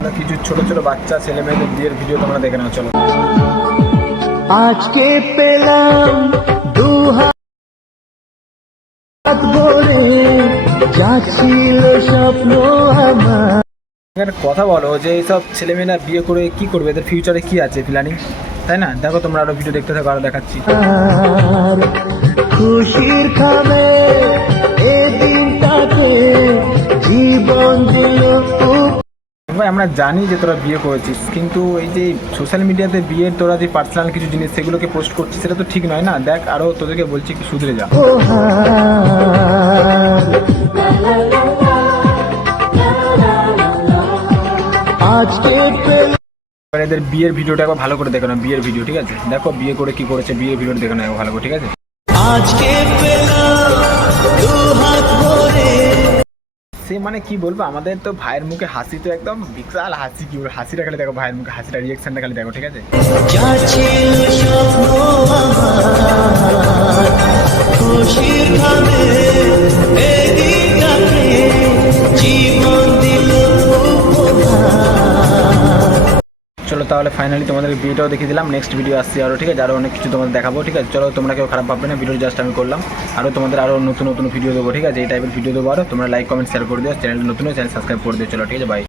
কিছু ছোট ছোট বাচ্চা ছেলে মেয়েদের বিয়ের ভিডিও তোমরা দেখে নাও, চলো। আজকে পেলাম দু হাত ভরে, যা ছিল স্বপ্ন আমার। একটা কথা বলো যে এইসব ছেলেমেয়েরা বিয়ে করে কি করবে, এদের ফিউচারে কি আছে প্ল্যানিং, তাই না? দেখো তোমরা আরো ভিডিও দেখতে থাকো, আরো দেখাচ্ছি। খুশির খাবে এ দিনটাকে, জীবন দিল ভাই আমরা জানি যে তোরা বিয়ে করেছিস, কিন্তু এই যে সোশ্যাল মিডিয়াতে বিয়ের তোরা যে পার্সোনাল কিছু জিনিস সেগুলোকে পোস্ট করছিস, সেটা তো ঠিক নয় না। দেখ, আরো তোদেরকে বলছি একটু শুধরে যা। আজকে পেলাম। এবার এদের বিয়ের ভিডিওটা একবার ভালো করে দেখো না, বিয়ের ভিডিও, ঠিক আছে? দেখো বিয়ে করে কি করেছে, বিয়ের ভিডিওটা দেখো না একবার ভালো করে, ঠিক আছে? আজকে পেলাম দু হাত ভরে। সে মানে কি বলবো, আমাদের তো ভাইয়ের মুখে হাসি তো একদম বিশাল হাসি, কি বলবো, হাসিটা খালি দেখো, ভাইয়ের মুখে হাসিটা, রিয়েকশনটা খালি দেখো, ঠিক আছে? যা ছিল স্বপ্ন আমার, খুশির খাবে এ দিনটাকে, জীবন দিল উপহার। চলো তাহলে ফাইনালি তোমাদের ভিডিওটাও দেখিয়ে দিলাম। নেক্সট ভিডিও আসছে আরও, ঠিক আছে? আরও অনেক কিছু তোমাদের দেখাবো, ঠিক আছে? চলো, তোমরা কেউ খারাপ ভাববে না, ভিডিও জাস্ট আমি করলাম। আরও তোমাদের আরও নতুন নতুন ভিডিও দেবো, ঠিক আছে? এই টাইপের ভিডিও দেবো আরও। তোমরা লাইক কমেন্ট শেয়ার করে দিও, চ্যানেল নতুন চ্যানেল সাবস্ক্রাইব করে দিও। চলো, ঠিক আছে, বাই।